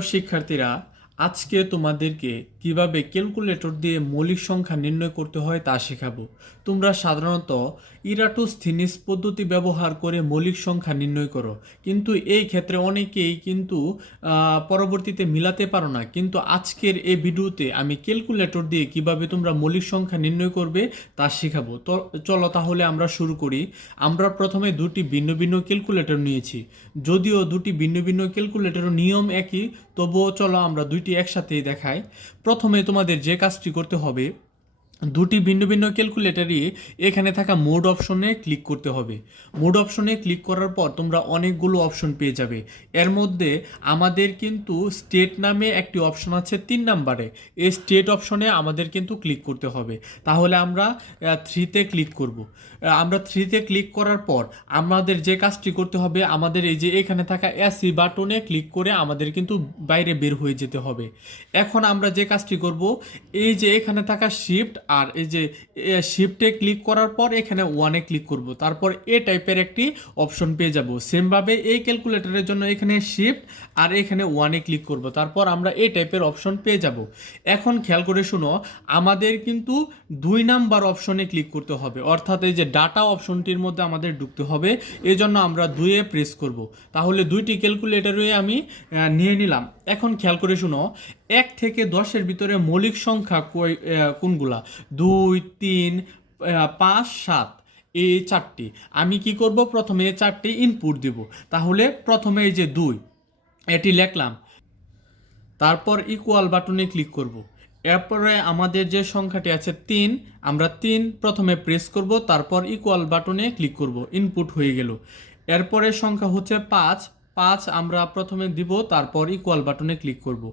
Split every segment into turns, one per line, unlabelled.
শিক্ষার্থীরা আজকে তোমাদেরকে কীভাবে ক্যালকুলেটর দিয়ে মৌলিক সংখ্যা নির্ণয় করতে হয় তা শেখাবো। তোমরা সাধারণত ইরাটোস্থিনিস পদ্ধতি ব্যবহার করে মৌলিক সংখ্যা নির্ণয় করো। কিন্তু এই ক্ষেত্রে অনেকেই কিন্তু পরবর্তীতে মিলাতে পারো না। কিন্তু আজকের এই ভিডিওতে আমি ক্যালকুলেটর দিয়ে কীভাবে তোমরা মৌলিক সংখ্যা নির্ণয় করবে তা শেখাবো। তো চলো তাহলে আমরা শুরু করি। আমরা প্রথমে দুটি ভিন্ন ভিন্ন ক্যালকুলেটর নিয়েছি। যদিও দুটি ভিন্ন ভিন্ন ক্যালকুলেটরের নিয়ম একই, তবুও চলো আমরা দুইটি একসাথেই দেখায়। প্রথমে তোমাদের যে কাজটি করতে হবে দুটি ভিন্ন ভিন্ন ক্যালকুলেটারই এখানে থাকা মোড অপশনে ক্লিক করতে হবে। মোড অপশনে ক্লিক করার পর তোমরা অনেকগুলো অপশন পেয়ে যাবে। এর মধ্যে আমাদের কিন্তু স্টেট নামে একটি অপশন আছে তিন নাম্বারে। এই স্টেট অপশনে আমাদের কিন্তু ক্লিক করতে হবে। তাহলে আমরা থ্রিতে ক্লিক করব। আমরা থ্রিতে ক্লিক করার পর আমাদের যে কাজটি করতে হবে, আমাদের এই যে এখানে থাকা এসি বাটনে ক্লিক করে আমাদের কিন্তু বাইরে বের হয়ে যেতে হবে। এখন আমরা যে কাজটি করব, এই যে এখানে থাকা শিফট আর এই যে শিফটে ক্লিক করার পর এখানে ওয়ানে ক্লিক করব। তারপর এ টাইপের একটি অপশন পেয়ে যাব। সেমভাবে এই ক্যালকুলেটরের জন্য এখানে শিফট আর এখানে ওয়ানে ক্লিক করব। তারপর আমরা এ টাইপের অপশন পেয়ে যাব। এখন খেয়াল করে শুনো, আমাদের কিন্তু দুই নাম্বার অপশনে ক্লিক করতে হবে। অর্থাৎ এই যে ডাটা অপশনটির মধ্যে আমাদের ঢুকতে হবে এই জন্য আমরা দুইয়ে প্রেস করব। তাহলে দুইটি ক্যালকুলেটরে আমি নিয়ে নিলাম। এখন খেয়াল করে শুনো এক থেকে দশের ভিতরে মৌলিক সংখ্যা কোনগুলা? দুই, তিন পাঁচ, সাত। এই চারটি। আমি কি করব? প্রথমে চারটি ইনপুট দিব। তাহলে প্রথমে এই যে দুই, এটি লিখলাম। তারপর ইকুয়াল বাটনে ক্লিক করব। এরপরে আমাদের যে সংখ্যাটি আছে তিন, আমরা তিন প্রথমে প্রেস করব, তারপর ইকুয়াল বাটনে ক্লিক করব। ইনপুট হয়ে গেল। এরপরে সংখ্যা হচ্ছে পাঁচ পাঁচ আমরা প্রথমে দিব, তারপর ইকুয়াল বাটনে ক্লিক করব।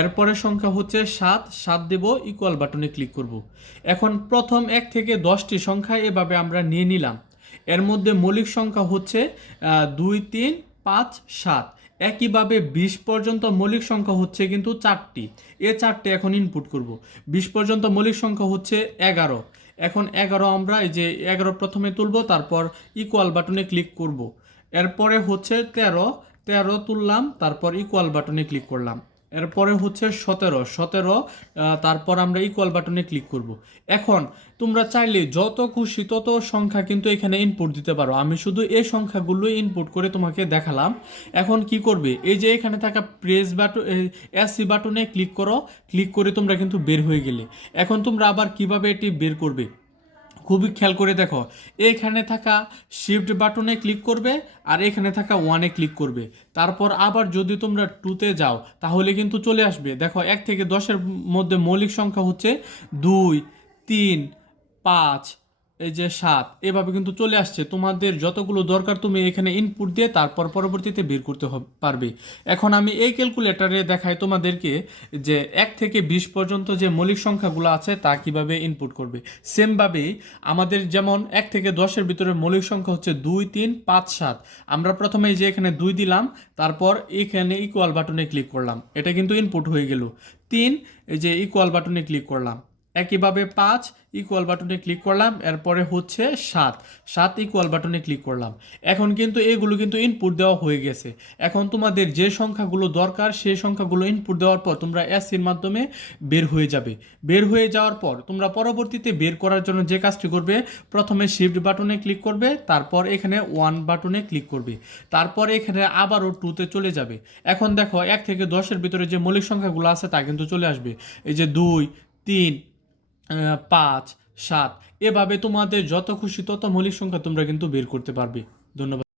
এরপরে সংখ্যা হচ্ছে সাত সাত দেব ইকুয়াল বাটনে ক্লিক করব। এখন প্রথম এক থেকে দশটি সংখ্যা এভাবে আমরা নিয়ে নিলাম। এর মধ্যে মৌলিক সংখ্যা হচ্ছে দুই, তিন, পাঁচ, সাত। একইভাবে বিশ পর্যন্ত মৌলিক সংখ্যা হচ্ছে কিন্তু চারটি। এ চারটে এখন ইনপুট করব। বিশ পর্যন্ত মৌলিক সংখ্যা হচ্ছে এগারো। এখন এগারো আমরা এই যে এগারো প্রথমে তুলব, তারপর ইকুয়াল বাটনে ক্লিক করব। এরপরে হচ্ছে তেরো তেরো তুললাম, তারপর ইকুয়াল বাটনে ক্লিক করলাম। এরপরে হচ্ছে সতেরো সতেরো তারপর আমরা ইকুয়াল বাটনে ক্লিক করব। এখন তোমরা চাইলে যত খুশি তত সংখ্যা কিন্তু এখানে ইনপুট দিতে পারো। আমি শুধু এই সংখ্যাগুলো ইনপুট করে তোমাকে দেখালাম। এখন কি করবে? এই যে এখানে থাকা প্রেস বাটন এসি বাটনে ক্লিক করো। ক্লিক করে তোমরা কিন্তু বের হয়ে গেলে। এখন তোমরা আবার কীভাবে এটি বের করবে? খুবই খেয়াল করে দেখো। এখানে থাকা শিফট বাটনে ক্লিক করবে আর এখানে থাকা ওয়ানে ক্লিক করবে। তারপর আবার যদি তোমরা টুতে যাও, তাহলে কিন্তু চলে আসবে। দেখো, এক থেকে দশের মধ্যে মৌলিক সংখ্যা হচ্ছে দুই, তিন, পাঁচ এই যে সাত এভাবে কিন্তু চলে আসছে। তোমাদের যতগুলো দরকার তুমি এখানে ইনপুট দিয়ে তারপর পরবর্তীতে বের করতে পারবে। এখন আমি এই ক্যালকুলেটারে দেখাই তোমাদেরকে যে এক থেকে বিশ পর্যন্ত যে মৌলিক সংখ্যাগুলো আছে তা কীভাবে ইনপুট করবে। সেমভাবেই আমাদের যেমন এক থেকে দশের ভিতরে মৌলিক সংখ্যা হচ্ছে দুই, তিন, পাঁচ, সাত। আমরা প্রথমে যে এখানে দুই দিলাম, তারপর এখানে ইকুয়াল বাটনে ক্লিক করলাম। এটা কিন্তু ইনপুট হয়ে গেল। তিন, এই যে ইকুয়াল বাটনে ক্লিক করলাম। একইভাবে পাঁচ ইকুয়াল বাটনে ক্লিক করলাম, এরপরে হচ্ছে সাত। সাত ইকুয়াল বাটনে ক্লিক করলাম। এখন কিন্তু এগুলো কিন্তু ইনপুট দেওয়া হয়ে গেছে। এখন তোমাদের যে সংখ্যাগুলো দরকার, সেই সংখ্যাগুলো ইনপুট দেওয়ার পর তোমরা এসির মাধ্যমে বের হয়ে যাবে। বের হয়ে যাওয়ার পর তোমরা পরবর্তীতে বের করার জন্য যে কাজটি করবে, প্রথমে শিফট বাটনে ক্লিক করবে, তারপর এখানে ওয়ান বাটনে ক্লিক করবে। তারপর এখানে আবারও টুতে চলে যাবে। এখন দেখো, এক থেকে দশের ভিতরে যে মৌলিক সংখ্যাগুলো আছে তা কিন্তু চলে আসবে। এই যে দুই, তিন পাঁচ, সাত। এভাবে তোমাদের যত খুশি তত মৌলিক সংখ্যা তোমরা কিন্তু বের করতে পারবে। ধন্যবাদ।